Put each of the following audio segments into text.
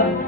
Oh.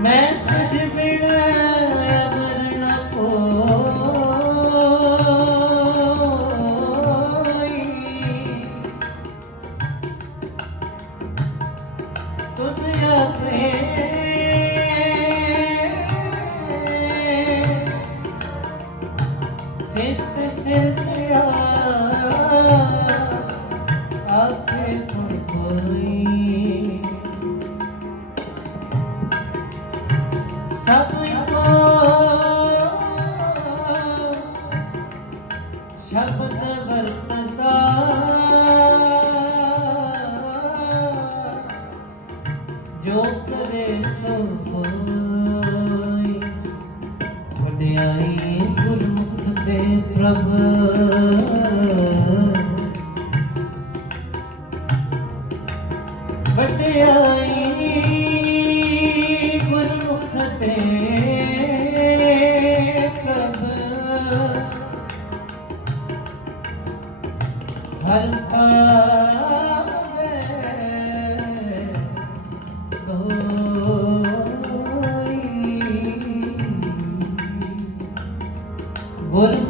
ਮੈਂ ਤੁਝ ਪ੍ਰਭ ਵਟਿਆਈ ਗੁਰਮੁਖ ਤੇ ਪ੍ਰਭ ਹਰ ਪਾਵੇ ਸੋਈ ਗੁਰਮੁਖ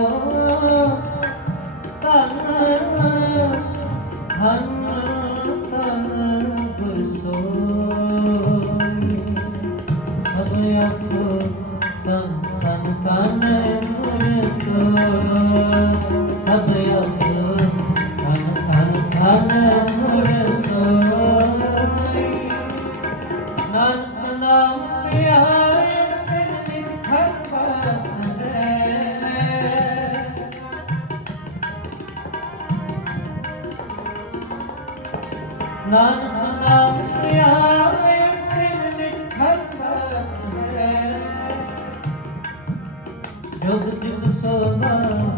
Build the dinosaur now.